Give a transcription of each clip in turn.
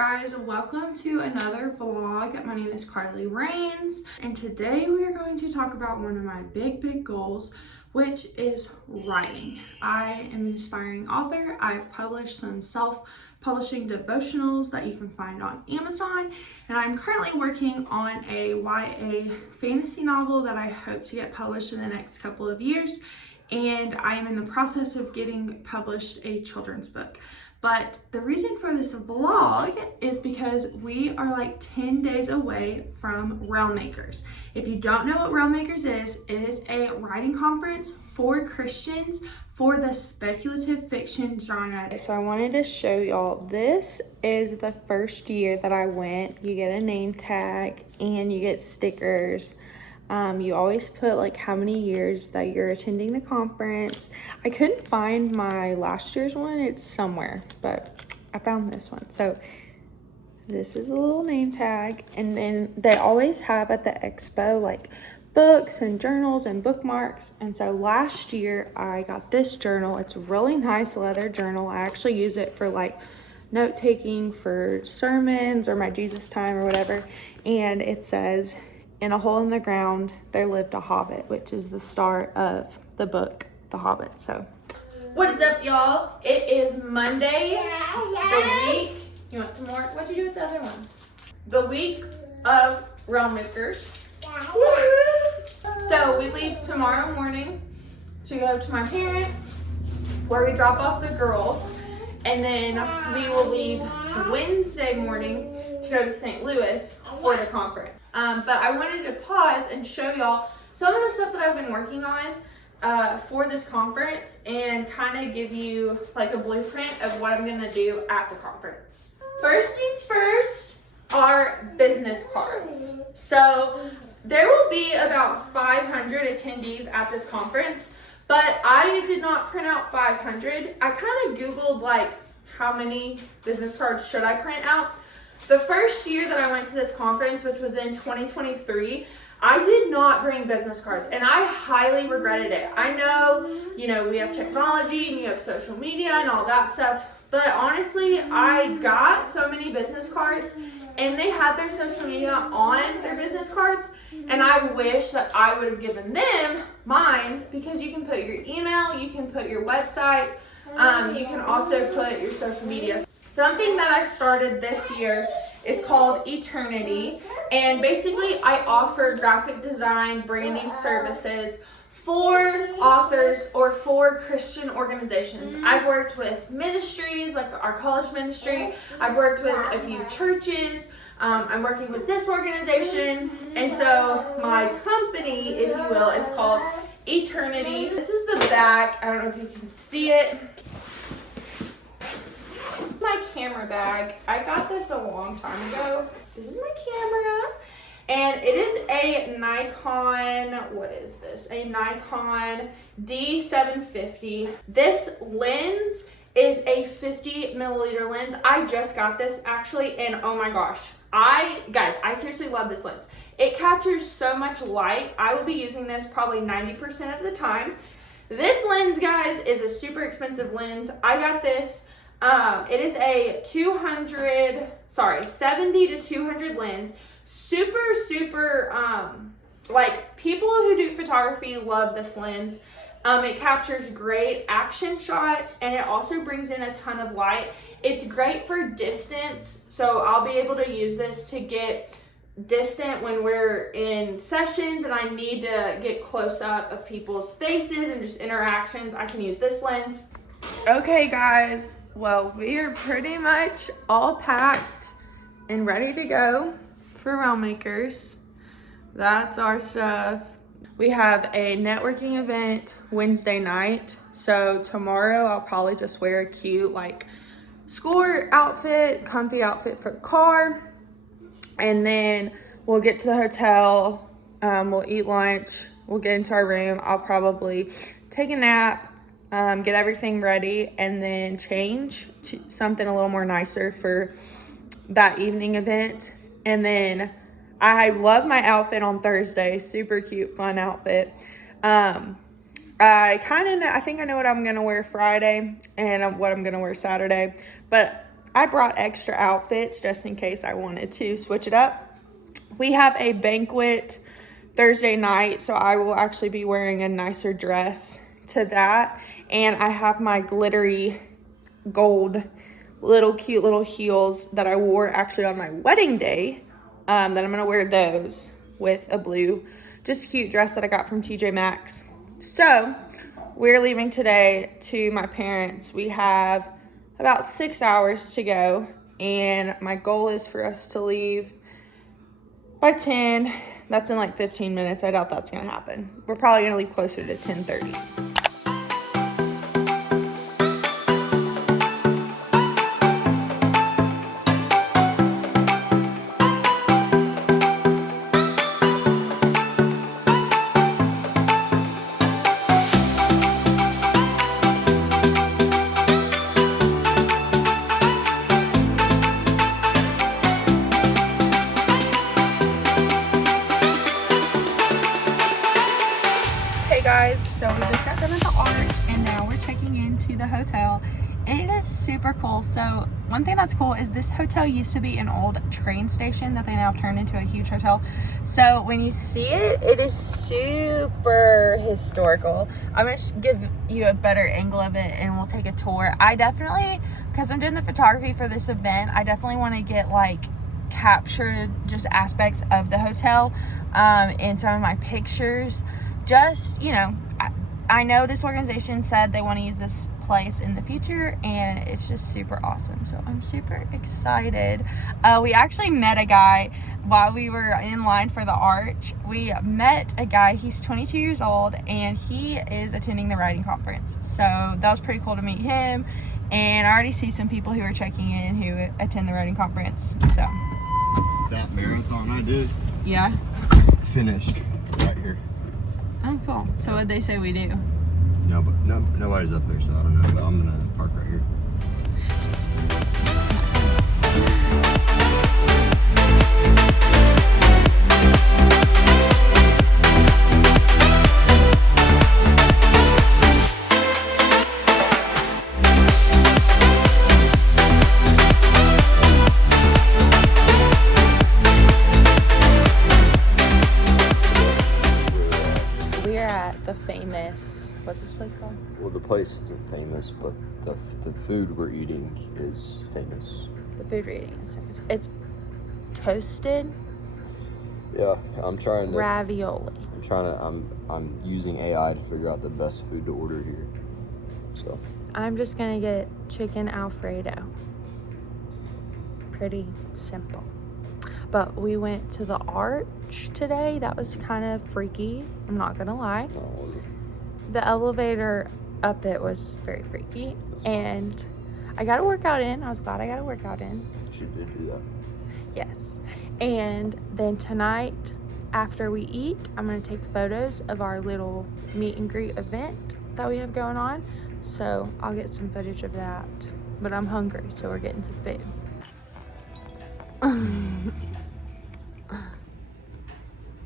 guys? Welcome to another vlog. My name is Carly Rains, and today we are going to talk about one of my big goals, which is writing. I am an aspiring author. I've published some self-publishing devotionals that you can find on Amazon, and I'm currently working on a YA fantasy novel that I hope to get published in the next couple of years, and I am in the process of getting published a children's book. But the reason for this vlog is because we are like 10 days away from Realmmakers. If you don't know what Realmmakers is, it is a writing conference for Christians for the speculative fiction genre. So I wanted to show y'all, this is the first year that I went. You get a name tag and you get stickers. You always put like how many years that you're attending the conference. I couldn't find my last year's one. It's somewhere, but I found this one. So this is a little name tag. And then they always have at the expo like books and journals and bookmarks. And so last year I got this journal. It's a really nice leather journal. I actually use it for like note taking for sermons or my Jesus time or whatever. And it says, "In a hole in the ground, there lived a hobbit," which is the start of the book, The Hobbit. So, what is up, y'all? It is Monday, the week. You want some more? What'd you do with the other ones? The week of Realmmakers. So, we leave tomorrow morning to go to my parents, where we drop off the girls, and then we will leave Wednesday morning to go to St. Louis for the conference. But I wanted to pause and show y'all some of the stuff that I've been working on for this conference and kind of give you like a blueprint of what I'm going to do at the conference. First things first are business cards. So there will be about 500 attendees at this conference, but I did not print out 500. I kind of Googled like how many business cards should I print out. The first year that I went to this conference, which was in 2023, I did not bring business cards, and I highly regretted it. I know, we have technology and you have social media and all that stuff, but honestly, I got so many business cards and they had their social media on their business cards, and I wish that I would have given them mine, because you can put your email, you can put your website, you can also put your social media. Something that I started this year is called Eternity, and basically I offer graphic design, branding services for authors or for Christian organizations. I've worked with ministries like our college ministry. I've worked with a few churches. I'm working with this organization, and so my company, if you will, is called Eternity. This is the back. I don't know if you can see it. My camera bag. I got this a long time ago. This is my camera, and it is a Nikon, what is this? A Nikon D750. This lens is a 50 milliliter lens. I just got this actually, and oh my gosh, I seriously love this lens. It captures so much light. I will be using this probably 90% of the time. This lens, guys, is a super expensive lens. I got this. It is a 70 to 200 lens. Super, like people who do photography love this lens. It captures great action shots, and it also brings in a ton of light. It's great for distance, so I'll be able to use this to get distant when we're in sessions and I need to get close up of people's faces and just interactions. I can use this lens. Okay guys, well, we are pretty much all packed and ready to go for Realmmakers. That's our stuff. We have a networking event Wednesday night, so tomorrow I'll probably just wear a cute like school outfit, comfy outfit for the car, and then we'll get to the hotel, we'll eat lunch, we'll get into our room. I'll probably take a nap, get everything ready, and then change to something a little more nicer for that evening event. And then I love my outfit on Thursday. Super cute, fun outfit. I think I know what I'm gonna wear Friday and what I'm gonna wear Saturday, but I brought extra outfits just in case I wanted to switch it up. We have a banquet Thursday night, so I will actually be wearing a nicer dress to that. And I have my glittery gold cute little heels that I wore actually on my wedding day. Then I'm gonna wear those with a blue, just cute dress that I got from TJ Maxx. So we're leaving today to my parents. We have about 6 hours to go, and my goal is for us to leave by 10. That's in like 15 minutes. I doubt that's gonna happen. We're probably gonna leave closer to 10:30. So we just got done at the Arch, and now we're checking into the hotel. It is super cool. So one thing that's cool is this hotel used to be an old train station that they now turned into a huge hotel. So when you see it, it is super historical. I'm gonna give you a better angle of it and we'll take a tour. I definitely, because I'm doing the photography for this event, I definitely want to get like capture just aspects of the hotel in some of my pictures. Just, you know, I know this organization said they want to use this place in the future, and it's just super awesome. So I'm super excited. We actually met a guy while we were in line for the Arch. We met a guy, he's 22 years old, and he is attending the writing conference. So that was pretty cool to meet him. And I already see some people who are checking in who attend the writing conference. So that marathon I did, yeah, finished right here. Oh, cool. So what'd they say we do? No, but nobody's up there, so I don't know. But I'm gonna park right here. The famous, what's this place called? Well, the place isn't famous, but the food we're eating is famous. The food we're eating is famous. It's toasted. Yeah, I'm trying to ravioli. I'm using AI to figure out the best food to order here. So I'm just gonna get chicken Alfredo. Pretty simple. But we went to the Arch today. That was kind of freaky, I'm not gonna lie. The elevator up it was very freaky. And I got a workout in. I was glad I got a workout in. You did do that. Yes. And then tonight, after we eat, I'm gonna take photos of our little meet and greet event that we have going on. So I'll get some footage of that. But I'm hungry, so we're getting some food.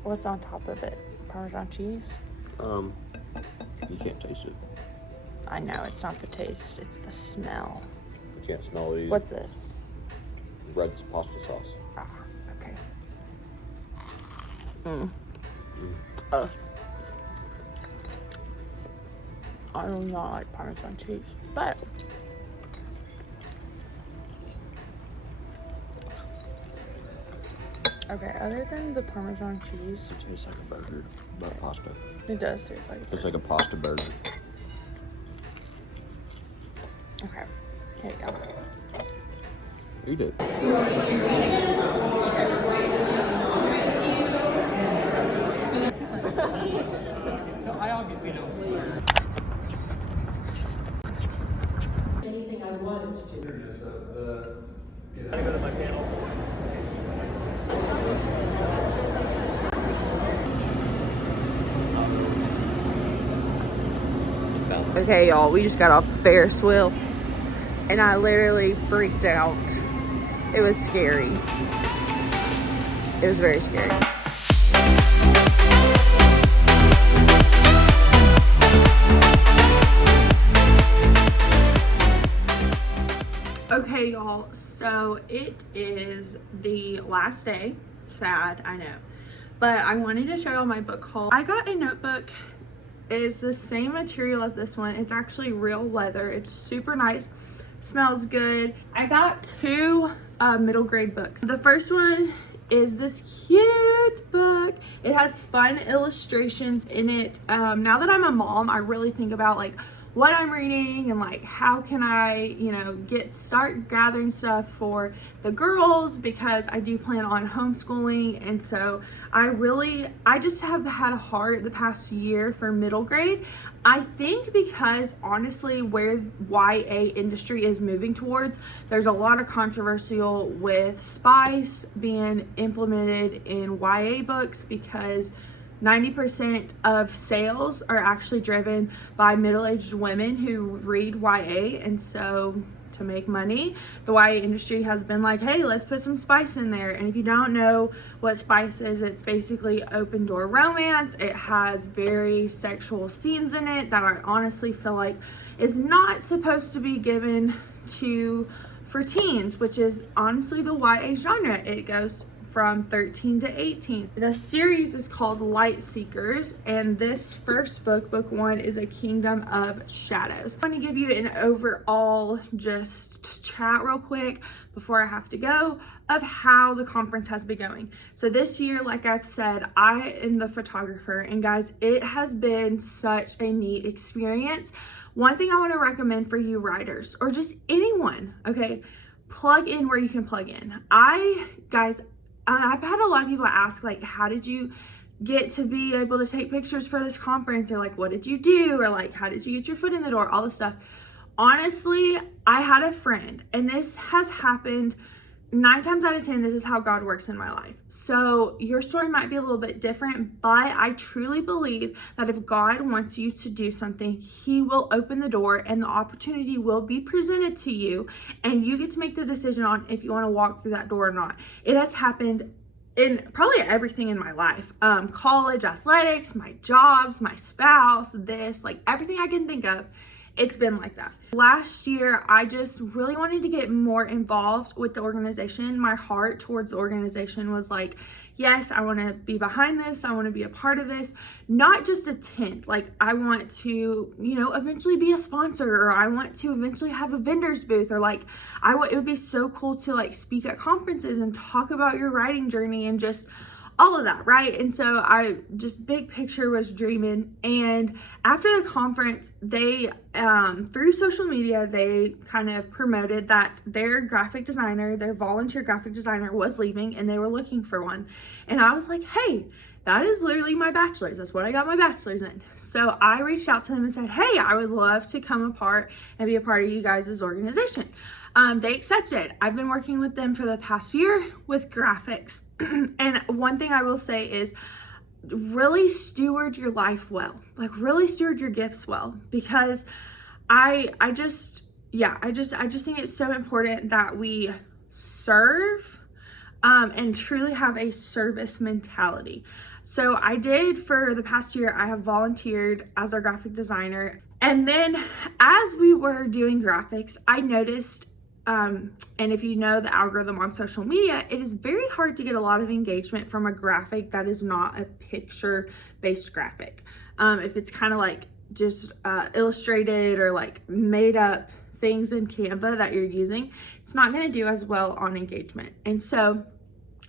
What's on top of it? Parmesan cheese? You can't taste it. I know, it's not the taste, it's the smell. You can't smell it either. What's this? Red pasta sauce. Ah, okay. Oh. I do not like Parmesan cheese, but okay, other than the Parmesan cheese, It tastes like a burger, not pasta. it does taste like It's like a pasta burger. Okay, here you go. Eat it. So I obviously know. Anything I wanted to do. I'm gonna go to my panel. Okay, y'all, we just got off the Ferris wheel and I literally freaked out. It was scary. It was very scary. Okay, Okay, y'all, so it is the last day. Sad, I know. But I wanted to show y'all my book haul. I got a notebook. It's the same material as this one. It's actually real leather. It's super nice. Smells good. I got two middle grade books. The first one is this cute book. It has fun illustrations in it. Now that I'm a mom, I really think about like what I'm reading and like how can I, you know, start gathering stuff for the girls, because I do plan on homeschooling. And so I just have had a heart the past year for middle grade. I think because honestly where YA industry is moving towards, there's a lot of controversial with Spice being implemented in YA books, because 90% of sales are actually driven by middle-aged women who read YA. And so to make money, the YA industry has been like, hey, let's put some spice in there. And if you don't know what spice is, it's basically open door romance. It has very sexual scenes in it that I honestly feel like is not supposed to be given for teens, which is honestly the YA genre. It goes from 13 to 18. The series is called Light Seekers, and this first book, book one, is A Kingdom of Shadows. I want to give you an overall just chat real quick before I have to go of how the conference has been going. So this year, like I've said, I am the photographer, and guys, it has been such a neat experience. One thing I want to recommend for you writers, or just anyone, okay, plug in where you can plug in. I've had a lot of people ask, like, how did you get to be able to take pictures for this conference? Or like, what did you do? Or like, how did you get your foot in the door? All this stuff. Honestly, I had a friend, and this has happened 9 times out of 10, this is how God works in my life. So your story might be a little bit different, but I truly believe that if God wants you to do something, he will open the door and the opportunity will be presented to you, and you get to make the decision on if you want to walk through that door or not. It has happened in probably everything in my life. College, athletics, my jobs, my spouse, like everything I can think of. It's been like that. Last year, I just really wanted to get more involved with the organization. My heart towards the organization was like, yes, I want to be behind this. I want to be a part of this, not just attend. Like, I want to, eventually be a sponsor, or I want to eventually have a vendor's booth, or like, it would be so cool to like speak at conferences and talk about your writing journey and just all of that, right? And so I just big picture was dreaming. And after the conference, they through social media, they kind of promoted that their volunteer graphic designer was leaving, and they were looking for one. And I was like, hey, that is literally my bachelor's. That's what I got my bachelor's in. So I reached out to them and said, hey, I would love to come apart and be a part of you guys' organization. They accepted. I've been working with them for the past year with graphics. And one thing I will say is really steward your life well. Like, really steward your gifts well, because I just think it's so important that we serve and truly have a service mentality. So I did, for the past year, I have volunteered as our graphic designer. And then as we were doing graphics, I noticed, and if you know the algorithm on social media, it is very hard to get a lot of engagement from a graphic that is not a picture-based graphic. If it's kind of like just illustrated or like made up things in Canva that you're using, it's not going to do as well on engagement. And so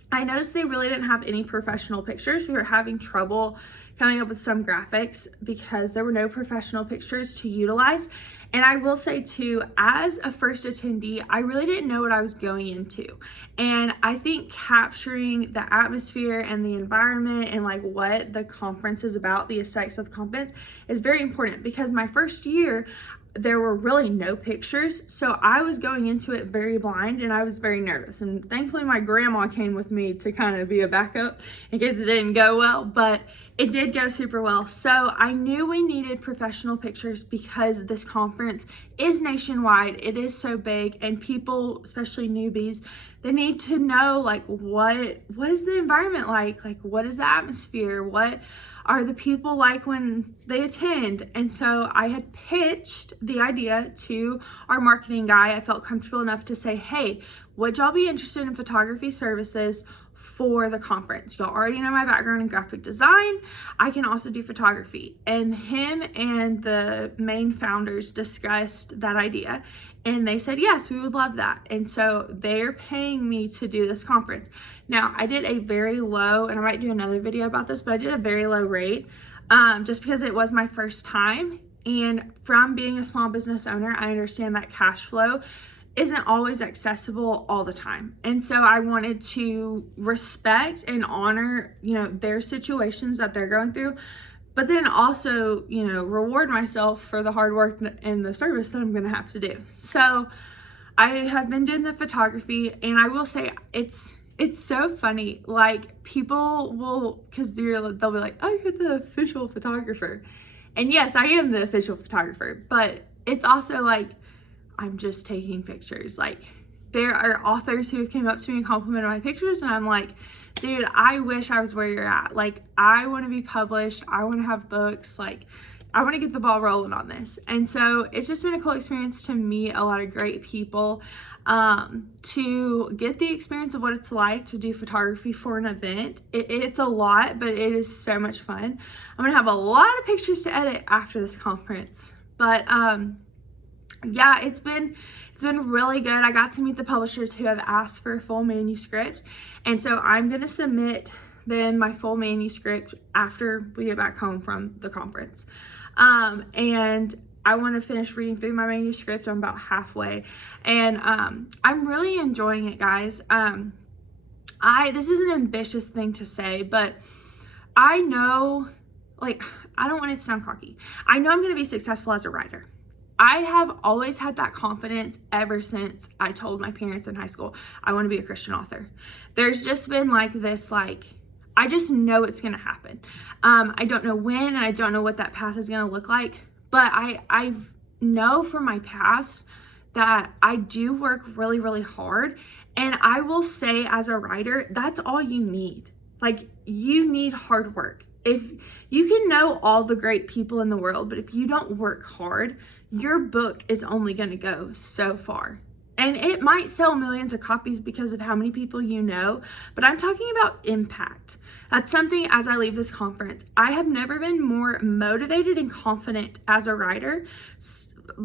I noticed they really didn't have any professional pictures. We were having trouble coming up with some graphics because there were no professional pictures to utilize. And I will say too, as a first attendee, I really didn't know what I was going into. And I think capturing the atmosphere and the environment and like what the conference is about, the aesthetics of the conference, is very important, because my first year, there were really no pictures. So I was going into it very blind, and I was very nervous. And thankfully my grandma came with me to kind of be a backup in case it didn't go well, but it did go super well. So I knew we needed professional pictures because this conference is nationwide. It is so big, and people, especially newbies, they need to know like what is the environment like what is the atmosphere, what are the people like when they attend? And so I had pitched the idea to our marketing guy. I felt comfortable enough to say, hey, would y'all be interested in photography services for the conference? Y'all already know my background in graphic design. I can also do photography. And him and the main founders discussed that idea, and they said, yes, we would love that. And so they're paying me to do this conference. Now, I did a very low, and I might do another video about this, but I did a very low rate just because it was my first time. And from being a small business owner, I understand that cash flow isn't always accessible all the time. And so I wanted to respect and honor, their situations that they're going through, but then also, reward myself for the hard work and the service that I'm going to have to do. So I have been doing the photography, and I will say it's so funny. Like, people will, because they'll be like, oh, you're the official photographer. And yes, I am the official photographer, but it's also like, I'm just taking pictures. Like, there are authors who came up to me and complimented my pictures, and I'm like, dude, I wish I was where you're at. Like, I want to be published. I want to have books. Like, I want to get the ball rolling on this. And so it's just been a cool experience to meet a lot of great people, to get the experience of what it's like to do photography for an event. It's a lot, but it is so much fun. I'm going to have a lot of pictures to edit after this conference. But, yeah, it's been really good. I got to meet the publishers who have asked for full manuscripts, and so I'm going to submit them my full manuscript after we get back home from the conference. And I want to finish reading through my manuscript. I'm about halfway, and I'm really enjoying it, guys. This is an ambitious thing to say, but I know, like, I don't want to sound cocky. I know I'm going to be successful as a writer. I have always had that confidence ever since I told my parents in high school, I want to be a Christian author. There's just been like this, I just know it's going to happen. I don't know when, and I don't know what that path is going to look like, but I know from my past that I do work really, really hard. And I will say, as a writer, that's all you need. Like, you need hard work. If you can know all the great people in the world, but if you don't work hard, your book is only going to go so far. And it might sell millions of copies because of how many people you know, but I'm talking about impact. That's something, as I leave this conference, I have never been more motivated and confident as a writer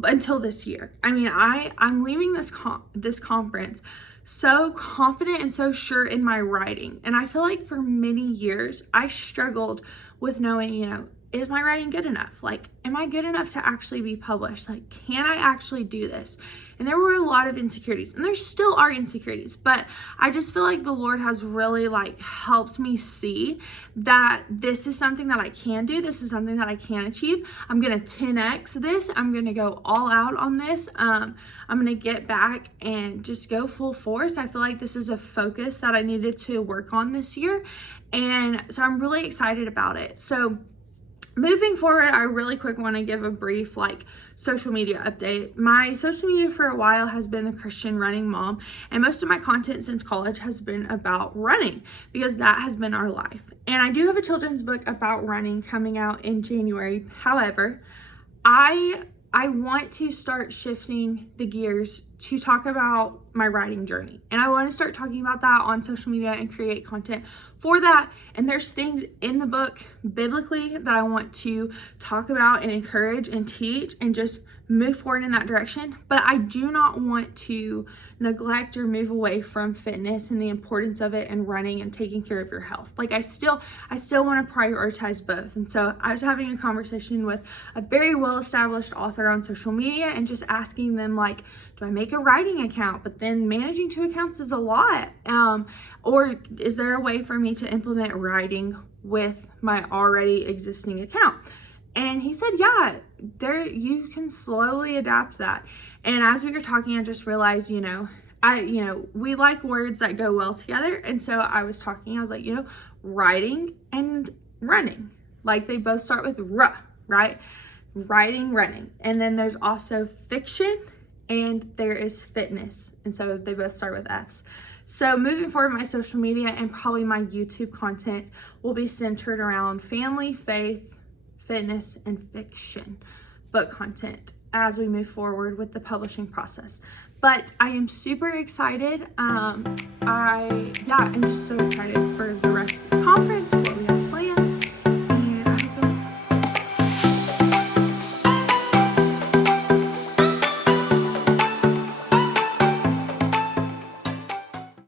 until this year. I mean, I'm leaving this conference so confident and so sure in my writing. And I feel like for many years, I struggled with knowing, is my writing good enough? Like, am I good enough to actually be published? Like, can I actually do this? And there were a lot of insecurities, and there still are insecurities, but I just feel like the Lord has really helped me see that this is something that I can do. This is something that I can achieve. I'm going to 10X this. I'm going to go all out on this. I'm going to get back and just go full force. I feel like this is a focus that I needed to work on this year. And so I'm really excited about it. So moving forward, I really quick want to give a brief social media update. My social media for a while has been the Christian Running Mom, and most of my content since college has been about running because that has been our life. And I do have a children's book about running coming out in January. However, I want to start shifting the gears to talk about my writing journey. And I want to start talking about that on social media and create content for that. And there's things in the book biblically that I want to talk about and encourage and teach and just move forward in that direction. But I do not want to neglect or move away from fitness and the importance of it and running and taking care of your health. I still want to prioritize both. And so I was having a conversation with a very well-established author on social media and just asking them do I make a writing account? But then managing 2 accounts is a lot. Or is there a way for me to implement writing with my already existing account? And he said, yeah, you can slowly adapt that. And as we were talking, I just realized, we like words that go well together. And so I was like, writing and running, they both start with R, right? Writing, running. And then there's also fiction and there is fitness. And so they both start with F's. So moving forward, my social media and probably my YouTube content will be centered around family, faith, fitness, and fiction book content as we move forward with the publishing process. But I am super excited. I'm just so excited for the rest of this conference,